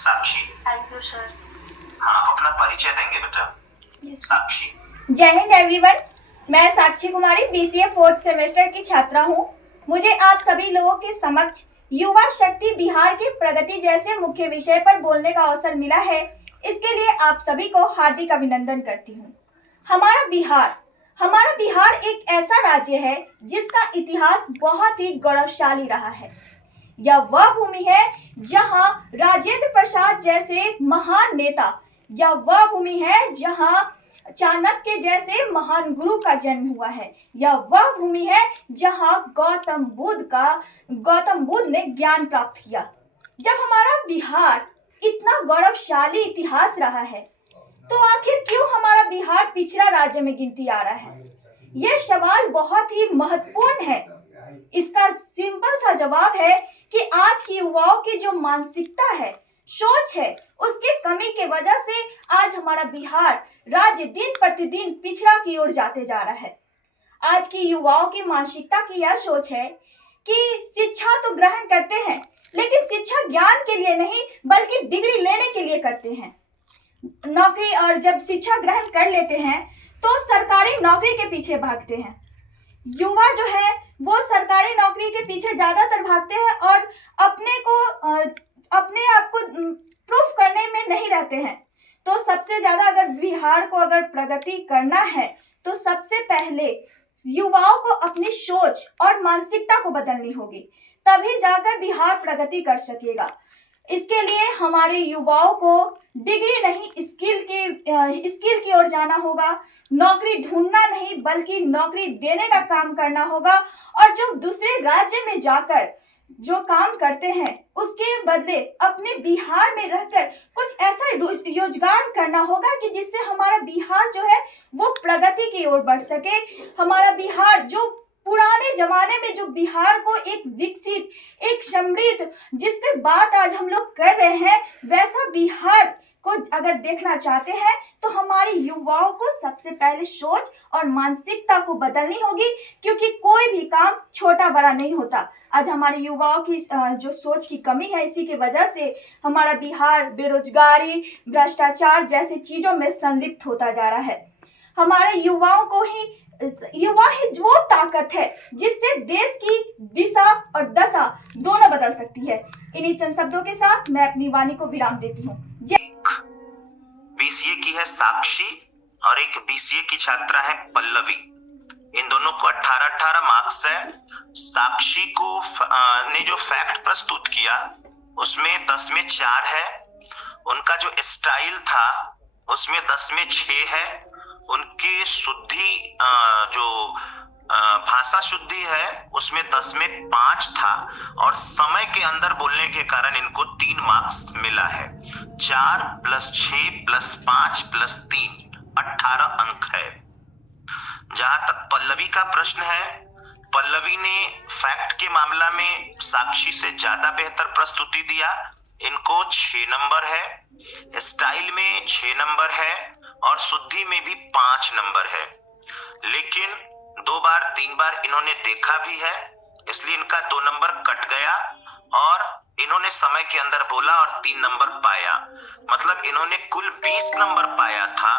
Sakshi. Thank you sir. हाँ, आप अपना परिचय देंगे बेटा? yes. साक्षी। जय हिंद एवरीवन, मैं साक्षी कुमारी बीसीए 4th सेमेस्टर की छात्रा हूँ। मुझे आप सभी लोगों के समक्ष युवा शक्ति बिहार की प्रगति जैसे मुख्य विषय पर बोलने का अवसर मिला है। इसके लिए आप सभी को हार्दिक अभिनंदन करती हूँ। हमारा बिहार एक ऐसा राज्य है जिसका इतिहास बहुत ही गौरवशाली रहा है। यह वह भूमि है जहां राजेंद्र प्रसाद जैसे महान नेता, यह वह भूमि है जहां चाणक्य जैसे महान गुरु का जन्म हुआ है। यह वह भूमि है जहां गौतम बुद्ध ने ज्ञान प्राप्त किया। जब हमारा बिहार इतना गौरवशाली इतिहास रहा है तो आखिर क्यों हमारा बिहार पिछड़ा राज्य में गिनती आ रहा है? यह सवाल बहुत ही महत्वपूर्ण है। इसका सिंपल सा जवाब है कि आज की युवाओं की जो मानसिकता है, सोच है, उसकी कमी के वजह से आज हमारा बिहार राज्य दिन प्रतिदिन पिछड़ा की ओर जाते जा रहा है। आज की युवाओं की मानसिकता की यह सोच है कि शिक्षा तो ग्रहण करते हैं, लेकिन शिक्षा ज्ञान के लिए नहीं बल्कि डिग्री लेने के लिए करते हैं। नौकरी, और जब शिक्षा ग्रहण कर लेते हैं तो सरकारी नौकरी के पीछे भागते हैं। युवा जो है वो सरकारी नौकरी के पीछे ज्यादातर भागते हैं और अपने आप को प्रूफ करने में नहीं रहते हैं। तो सबसे ज्यादा अगर बिहार को अगर प्रगति करना है तो सबसे पहले युवाओं को अपनी सोच और मानसिकता को बदलनी होगी, तभी जाकर बिहार प्रगति कर सकेगा। इसके लिए हमारे युवाओं को डिग्री नहीं स्किल की ओर जाना होगा। नौकरी ढूंढना नहीं बल्कि नौकरी देने का काम करना होगा। और जो दूसरे राज्य में जाकर जो काम करते हैं उसके बदले अपने बिहार में रहकर कुछ ऐसा रोजगार करना होगा कि जिससे हमारा बिहार जो है वो प्रगति की ओर बढ़ सके। हमारा बिहार जो पुराने जमाने में जो बिहार को एक विकसित, एक समृद्ध, जिसके बात आज हम लोग कर रहे हैं, वैसा बिहार को अगर देखना चाहते हैं तो हमारे युवाओं को सबसे पहले सोच और मानसिकता को बदलनी होगी, क्योंकि कोई भी काम छोटा बड़ा नहीं होता। आज हमारे युवाओं की जो सोच की कमी है, इसी की वजह से हमारा बिहार बेरोजगारी, भ्रष्टाचार जैसी चीजों में संलिप्त होता जा रहा है। हमारे युवा ही वो ताकत है जिससे देश की दिशा और दशा दोनों बदल सकती है। इन्हीं चंद शब्दों के साथ मैं अपनी वाणी को विराम देती हूँ। बीसीए की है साक्षी और एक बीसीए की छात्रा है पल्लवी। इन दोनों को 18-18 मार्क्स है। साक्षी को ने जो फैक्ट प्रस्तुत किया उसमें 10 में 4 है। उनका जो स्टाइल था उसमें 10 में 6 है। उनकी शुद्धि जो भाषा शुद्धि है उसमें 10 में 5 था। और समय के अंदर बोलने के कारण इनको 3 मार्क्स मिला है। 4 + 6 + 5 + 3 18 अंक है। जहां तक पल्लवी का प्रश्न है, पल्लवी ने फैक्ट के मामला में साक्षी से ज्यादा बेहतर प्रस्तुति दिया। इनको 6 नंबर है, स्टाइल में 6 नंबर है और शुद्धि में भी 5 नंबर है। लेकिन 2 बार 3 बार इन्होंने देखा भी है, इसलिए इनका 2 नंबर कट गया और इन्होंने समय के अंदर बोला और 3 नंबर पाया। मतलब इन्होंने कुल 20 नंबर पाया था,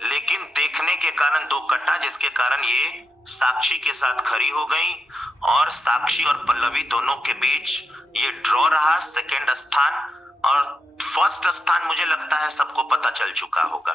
लेकिन देखने के कारण 2 कटा, जिसके कारण ये साक्षी के साथ खड़ी हो गई। और साक्षी और पल्लवी दोनों के बीच ये ड्रॉ रहा। सेकंड स्थान और फर्स्ट स्थान मुझे लगता है सबको पता चल चुका होगा।